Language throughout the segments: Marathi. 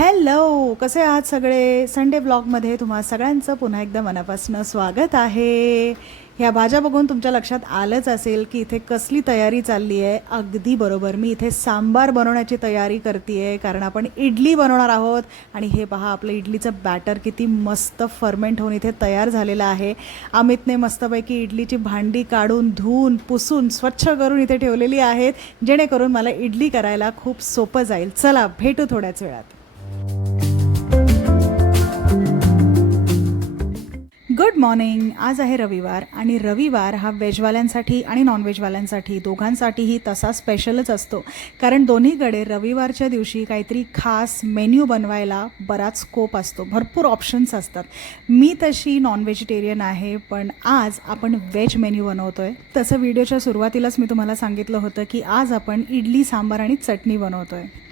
हॅलो, कसे आहात सगळे? संडे ब्लॉगमध्ये तुम्हा सगळ्यांचं पुन्हा एकदा मनापासून स्वागत आहे. ह्या भाज्या बघून तुमच्या लक्षात आलंच असेल की इथे कसली तयारी चालली आहे. अगदी बरोबर, मी इथे सांबार बनवण्याची तयारी करते आहे, कारण आपण इडली बनवणार आहोत. आणि हे पहा, आपलं इडलीचं बॅटर किती मस्त फर्मेंट होऊन इथे तयार झालेलं आहे. अमितने मस्तपैकी इडलीची भांडी काढून धुवून पुसून स्वच्छ करून इथे ठेवलेली आहेत, जेणेकरून मला इडली करायला खूप सोपं जाईल. चला भेटू थोड्याच वेळात. Good morning. आज आहे रविवार आणि रविवार हा व्हेजवाल्यांसाठी आणि नॉनव्हेजवाल्यांसाठी दोघांसाठीही तसा स्पेशलच असतो, कारण दोन्हीकडे रविवारच्या दिवशी काहीतरी खास मेन्यू बनवायला बराच स्कोप असतो, भरपूर ऑप्शन्स असतात. मी तशी नॉन व्हेजिटेरियन आहे, पण आज आपण व्हेज मेन्यू बनवतो आहे. तसं व्हिडिओच्या सुरुवातीलाच मी तुम्हाला सांगितलं होतं की आज आपण इडली सांबार आणि चटणी बनवतो आहे.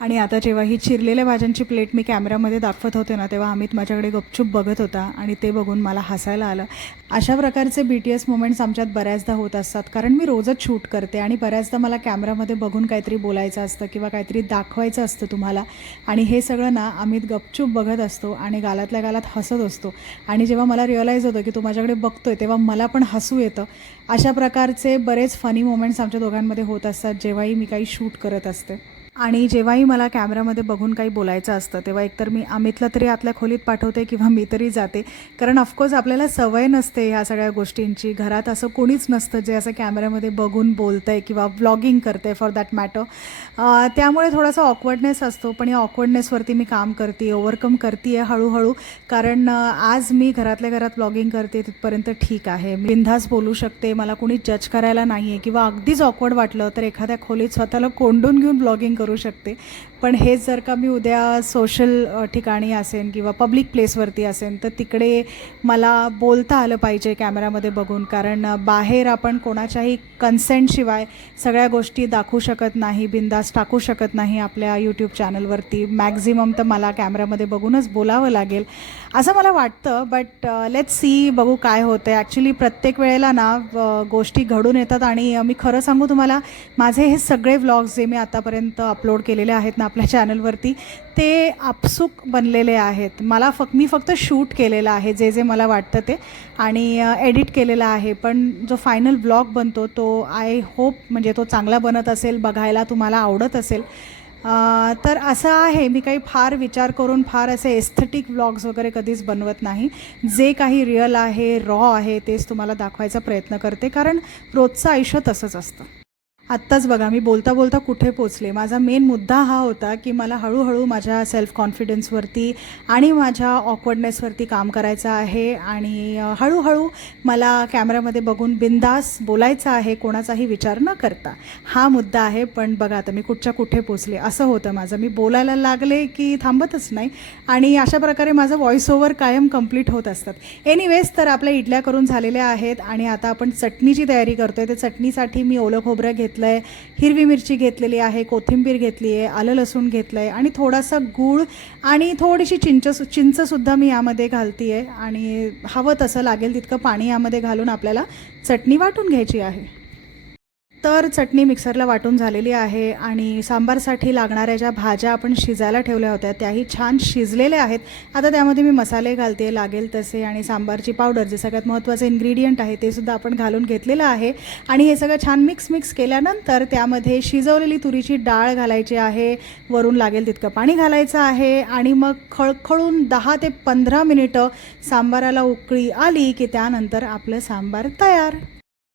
आणि आता जेव्हा ही चिरलेल्या भाज्यांची प्लेट मी कॅमेऱ्यामध्ये दाखवत होते ना, तेव्हा अमित माझ्याकडे गपचूप बघत होता आणि ते बघून मला हसायला आलं. अशा प्रकारचे BTS मोमेंट्स आमच्यात बऱ्याचदा होत असतात, कारण मी रोजच शूट करते आणि बऱ्याचदा मला कॅमेरामध्ये बघून काहीतरी बोलायचं असतं किंवा काहीतरी दाखवायचं असतं तुम्हाला. आणि हे सगळं ना अमित गपचूप बघत असतो आणि गालातल्या गालात हसत असतो. आणि जेव्हा मला रिअलाईज होतं की तो माझ्याकडे बघतोय, तेव्हा मला पण हसू येतं. अशा प्रकारचे बरेच फनी मोमेंट्स आमच्या दोघांमध्ये होत असतात जेव्हाही मी काही शूट करत असते. आणि जेव्हाही मला कॅमेरामध्ये बघून काही बोलायचं असतं, तेव्हा एकतर मी अमितला तरी आतल्या खोलीत पाठवते किंवा मी तरी जाते, कारण ऑफकोर्स आपल्याला सवय नसते ह्या सगळ्या गोष्टींची. घरात असं कोणीच नसतं जे असं कॅमेऱ्यामध्ये बघून बोलतं आहे किंवा व्लॉगिंग करते आहे फॉर दॅट मॅटर. त्यामुळे थोडासा ऑकवर्डनेस असतो, पण या ऑकवर्डनेसवरती मी काम करते, ओव्हरकम करते आहे हळूहळू. कारण आज मी घरातल्या घरात व्लॉगिंग करते तिथपर्यंत ठीक आहे, मी बिनधास्त बोलू शकते, मला कोणी जज करायला नाही आहे. किंवा अगदीच ऑकवर्ड वाटलं तर एखाद्या खोलीत स्वतःला कोंडून घेऊन ब्लॉगिंग करू शकते. पण हेच जर का मी उद्या सोशल ठिकाणी असेन किंवा पब्लिक प्लेसवरती असेन, तर तिकडे मला बोलता आलं पाहिजे कॅमेरामध्ये बघून, कारण बाहेर आपण कोणाच्याही कन्सेंटशिवाय सगळ्या गोष्टी दाखवू शकत नाही, बिनधास्त टाकू शकत नाही आपल्या यूट्यूब चॅनलवरती. मॅक्झिमम तर मला कॅमेरामध्ये बघूनच बोलावं लागेल असं मला वाटतं. बट लेट्स सी, बघू काय होतं आहे. ॲक्च्युली प्रत्येक वेळेला ना गोष्टी घडून येतात. आणि मी खरं सांगू तुम्हाला, माझे हे सगळे व्लॉग्स जे मी आतापर्यंत अपलोड केलेले आहेत ना आपल्या चॅनलवरती, ते आपसूक बनलेले आहेत. मी फक्त शूट केलेलं आहे जे जे मला वाटतं ते, आणि एडिट केलेलं आहे. पण जो फायनल व्लॉग बनतो तो आय होप म्हणजे तो चांगला बनत असेल, बघायला तुम्हाला आवडत असेल. तर असं आहे, मी काही फार विचार करून फार असे एस्थेटिक व्लॉग्स वगैरे कधीच बनवत नाही. जे काही रिअल आहे, रॉ आहे, तेच तुम्हाला दाखवायचा प्रयत्न करते, कारण रोजचं आयुष्य तसंच असतं. आत्ताच बघा, मी बोलता बोलता कुठे पोचले. माझा मेन मुद्दा हा होता की मला हळूहळू माझ्या सेल्फ कॉन्फिडन्सवरती आणि माझ्या ऑकवर्डनेसवरती काम करायचं आहे. आणि हळूहळू मला कॅमेऱ्यामध्ये बघून बिंदास बोलायचं आहे, कोणाचाही विचार न करता. हा मुद्दा आहे. पण बघा आता मी कुठच्या कुठे पोचले. असं होतं माझं, मी बोलायला लागले की थांबतच नाही, आणि अशा प्रकारे माझं व्हॉइस ओव्हर कायम कंप्लीट होत असतात. एनिवेज, तर आपल्या इडल्या करून झालेल्या आहेत आणि आता आपण चटणीची तयारी करतो आहे. तर चटणीसाठी मी ओलं खोबरं घेतलं आहे, हिरवी मिरची घेतलेली आहे, कोथिंबीर घेतली आहे, आलं लसूण घेतलं आहे, आणि थोडासा गूळ आणि थोडीशी चिंचसुद्धा मी यामध्ये घालते आहे. आणि हवं तसं लागेल तितकं पाणी यामध्ये घालून आपल्याला चटणी वाटून घ्यायची आहे. तर चटणी मिक्सरला वाटून झालेली आहे. आणि सांबारसाठी लागणाऱ्या ज्या भाज्या आपण शिजायला ठेवल्या होत्या त्याही छान शिजलेल्या आहेत. आता त्यामध्ये मी मसाले घालते लागेल तसे, आणि सांबारची पावडर जे सगळ्यात महत्त्वाचं इन्ग्रेडियंट आहे ते सुद्धा आपण घालून घेतलेलं आहे. आणि हे सगळं छान मिक्स केल्यानंतर त्यामध्ये शिजवलेली तुरीची डाळ घालायची आहे, वरून लागेल तितकं पाणी घालायचं आहे. आणि मग खळखळून 10 ते 15 मिनिटं सांबाराला उकळी आली की त्यानंतर आपलं सांबार तयार.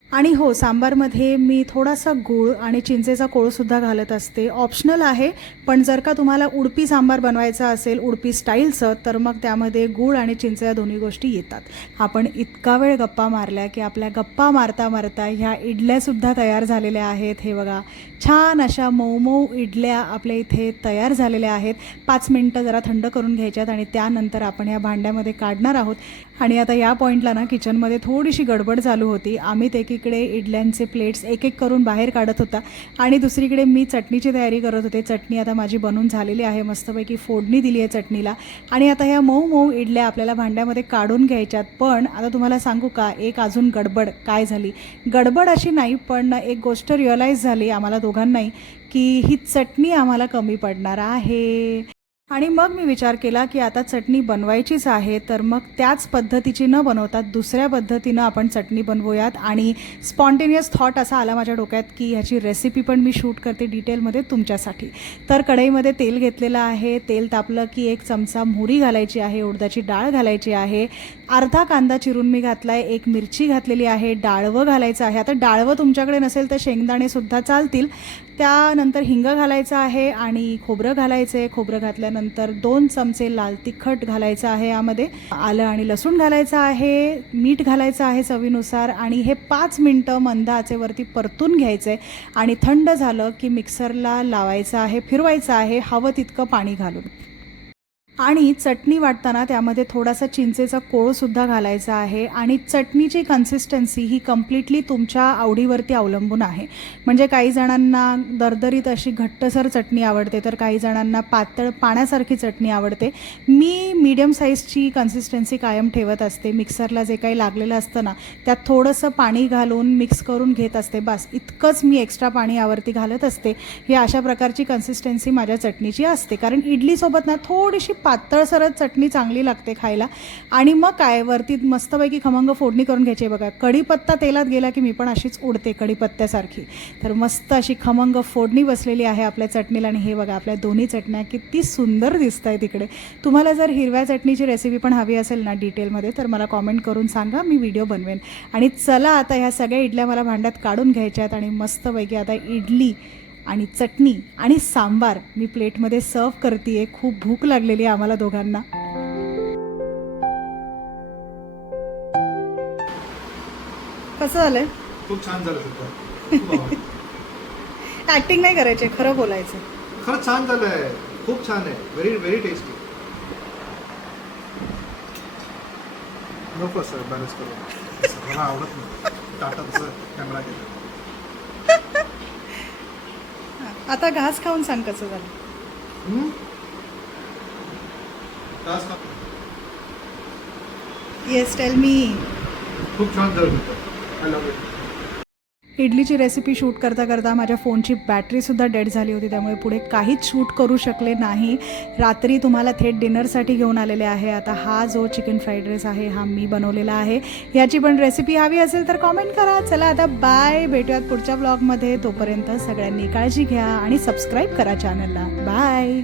आणि हो, सांबारमध्ये मी थोडासा गूळ आणि चिंचेचा कोळसुद्धा घालत असते, ऑप्शनल आहे. पण जर का तुम्हाला उडपी सांबार बनवायचं असेल, उडपी स्टाईलचं, तर मग त्यामध्ये गूळ आणि चिंच या दोन्ही गोष्टी येतात. आपण इतका वेळ गप्पा मारल्या की आपल्या गप्पा मारता मारता ह्या इडल्यासुद्धा तयार झालेल्या आहेत. हे बघा, छान अशा मऊ मऊ इडल्या आपल्या इथे तयार झालेल्या आहेत. 5 मिनटं जरा थंड करून घ्यायच्यात आणि त्यानंतर आपण या भांड्यामध्ये काढणार आहोत. आणि आता या पॉईंटला ना किचनमध्ये थोडीशी गडबड चालू होती. अमित एकीकडे इडल्यांचे प्लेट्स एक एक करून बाहेर काढत होता आणि दुसरीकडे मी चटणीची तयारी करत होते. चटणी आता माझी बनून झालेली आहे, मस्तपैकी फोडणी दिली आहे चटणीला. आणि आता ह्या मऊ मऊ इडल्या आपल्याला भांड्यामध्ये काढून घ्यायच्यात. पण आता तुम्हाला सांगू का, एक अजून गडबड काय झाली. गडबड अशी नाही, पण एक गोष्ट रिअलाईज झाली आम्हाला दोघांनाही, की ही चटणी आम्हाला कमी पडणार आहे. आणि मग मी विचार केला की आता चटणी बनवायचीच आहे, तर मग त्याच पद्धतीची न बनवता दुसऱ्या पद्धतीनं आपण चटणी बनवूयात. आणि स्पॉन्टेनियस थॉट असा आला माझ्या डोक्यात की ह्याची रेसिपी पण मी शूट करते डिटेलमध्ये तुमच्यासाठी. तर कढईमध्ये तेल घेतलेलं आहे. तेल तापलं की 1 चमचा मोहरी घालायची आहे, उडदाची डाळ घालायची आहे, अर्धा कांदा चिरून मी घातला आहे, 1 मिरची घातलेली आहे, डाळवं घालायचं आहे. आता डाळवं तुमच्याकडे नसेल तर शेंगदाणेसुद्धा चालतील. त्यानंतर हिंग घालायचं आहे आणि खोबरं घालायचं आहे. खोबरं घातल्यानंतर 2 चमचे लाल तिखट घालायचं आहे, यामध्ये आलं आणि लसूण घालायचं आहे, मीठ घालायचं आहे चवीनुसार. आणि हे 5 मिनटं मंद आचेवरती परतून घ्यायचं आहे. आणि थंड झालं की मिक्सरला लावायचं आहे, फिरवायचं आहे हवं तितकं पाणी घालून. आणि चटणी वाटताना त्यामध्ये थोडासा चिंचेचा कोळसुद्धा घालायचा आहे. आणि चटणीची कन्सिस्टन्सी ही कम्प्लिटली तुमच्या आवडीवरती अवलंबून आहे. म्हणजे काही जणांना दरदरीत अशी घट्टसर चटणी आवडते, तर काही जणांना पातळ पाण्यासारखी चटणी आवडते. मी मीडियम साईजची कन्सिस्टन्सी कायम ठेवत असते. मिक्सरला जे काही लागलेलं असतं ना, त्यात थोडंसं पाणी घालून मिक्स करून घेत असते, बस इतकंच मी एक्स्ट्रा पाणी यावरती घालत असते. ही अशा प्रकारची कन्सिस्टन्सी माझ्या चटणीची असते, कारण इडलीसोबत ना थोडीशी पातळसरच चटणी चांगली लागते खायला. आणि मग काय वरती मस्तपैकी खमंग फोडणी करून घ्यायची. बघा कढीपत्ता तेलात गेला की मी पण अशीच उडते कढीपत्त्यासारखी. तर मस्त अशी खमंग फोडणी बसलेली आहे आपल्या चटणीला. आणि हे बघा आपल्या दोन्ही चटण्या किती सुंदर दिसत आहेत इकडे. तुम्हाला जर हिरव्या चटणीची रेसिपी पण हवी असेल ना डिटेलमध्ये, तर मला कॉमेंट करून सांगा, मी व्हिडिओ बनवेन. आणि चला आता ह्या सगळ्या इडल्या मला भांड्यात काढून घ्यायच्या आहेत. आणि मस्तपैकी आता इडली आणि चटणी आणि सांबार मी प्लेटमध्ये सर्व करते आहे. खूप भूक लागलेली आहे आम्हाला दोघांना. कसं झालंय? खूप छान झालं सुद्धा. खूप आवडलं. ॲक्टिंग नाही करायची, खरं बोलायचं. खरंच छान झालंय. खूप छान आहे. Very very tasty. नको सर बॅलन्स करू. मला आवडत नाही टाटाचं कॅमेरा गेला. आता घास खाऊन सांग कसं झालं. Yes tell me. खूप छान झालं. I love it. इडलीची रेसिपी शूट करता करता माझ्या फोनची बॅटरीसुद्धा डेड झाली होती, त्यामुळे पुढे काहीच शूट करू शकले नाही. रात्री तुम्हाला थेट डिनरसाठी घेऊन आलेले आहे. आता हा जो चिकन फ्राईड राईस आहे हा मी बनवलेला आहे. याची पण रेसिपी हवी असेल तर कॉमेंट करा. चला आता बाय, भेटूयात पुढच्या ब्लॉगमध्ये. तोपर्यंत सगळ्यांनी काळजी घ्या आणि सबस्क्राईब करा चॅनलला. बाय.